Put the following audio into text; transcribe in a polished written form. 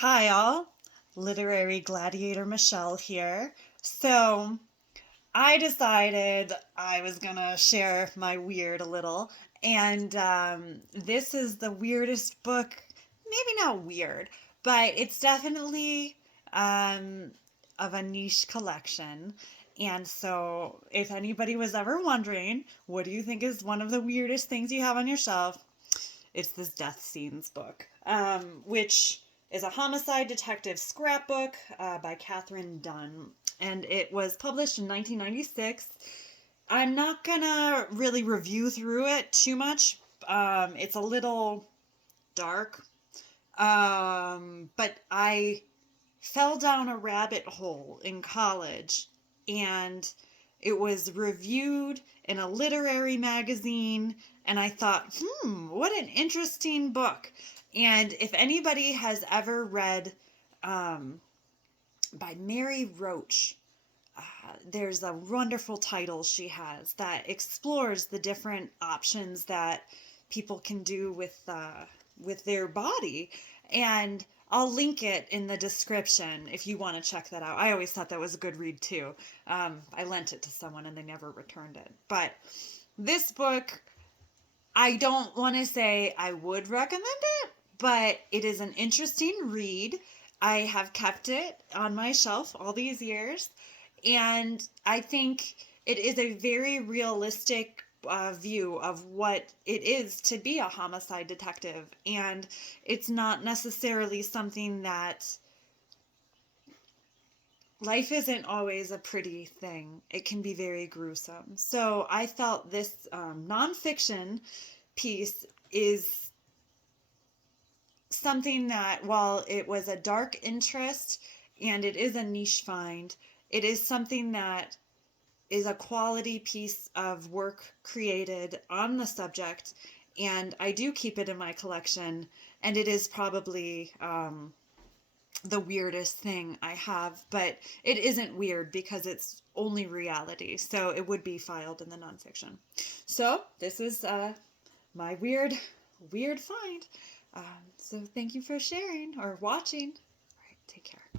Hi all, literary gladiator Michelle here. So I decided I was gonna share my weird a little, and this is the weirdest book. Maybe not weird, but it's definitely um, of a niche collection. And so, if anybody was ever wondering, what do you think is one of the weirdest things you have on your shelf? It's this death scenes book, which is a homicide detective scrapbook by Katherine Dunn. And it was published in 1996. I'm not gonna really review through it too much. It's a little dark, but I fell down a rabbit hole in college, and it was reviewed in a literary magazine, and I thought, what an interesting book. And if anybody has ever read um, by Mary Roach, there's a wonderful title she has that explores the different options that people can do with their body, and I'll link it in the description if you want to check that out. I always thought that was a good read too. I lent it to someone and they never returned it. But this book, I don't want to say I would recommend it, but it is an interesting read. I have kept it on my shelf all these years, and I think it is a very realistic view of what it is to be a homicide detective. And it's not necessarily something that life isn't always a pretty thing, it can be very gruesome. So I felt this nonfiction piece is something that, while it was a dark interest and it is a niche find, it is something that is a quality piece of work created on the subject, and I do keep it in my collection, and it is probably the weirdest thing I have, but it isn't weird because it's only reality, so it would be filed in the nonfiction. So this is my weird find. So thank you for sharing or watching. All right, take care.